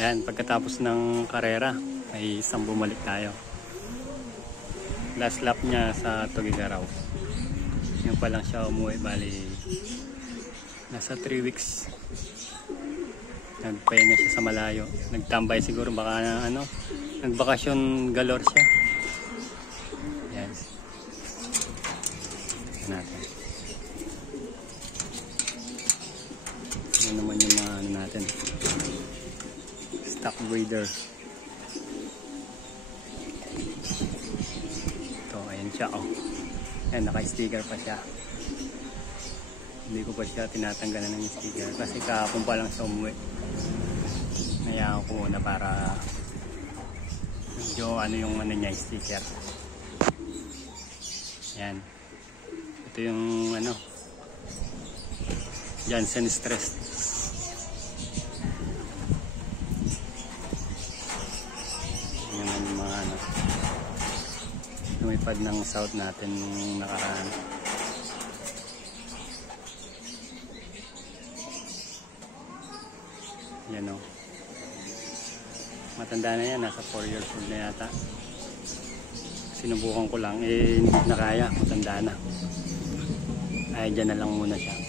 Ayan, pagkatapos ng karera ay isang bumalik tayo. Last lap niya sa Tugigaraw. Yung pa lang siya umuwi, bali nasa 3 weeks. Nagpahinga siya sa malayo. Nagtambay siguro, baka na, nagbakasyon galore siya. Ayan. Tignan natin. Yan naman yung mga natin. Stock breeder. Ito, ayan siya, oh. Ayan, naka-sticker pa siya. Hindi ko pa siya tinatanggalan ng sticker kasi kahapon pa lang siya umuwi. Nayaan ko muna para medyo yung niya, sticker. Ayan. Ito yung Jansen Stress. Yan yung mga lumipad ng south natin nung nakaraan. Yan o. Matanda na yan, nasa 4 years old na yata. Sinubukan ko lang, hindi na kaya, matanda na. Ay, dyan na lang muna siya.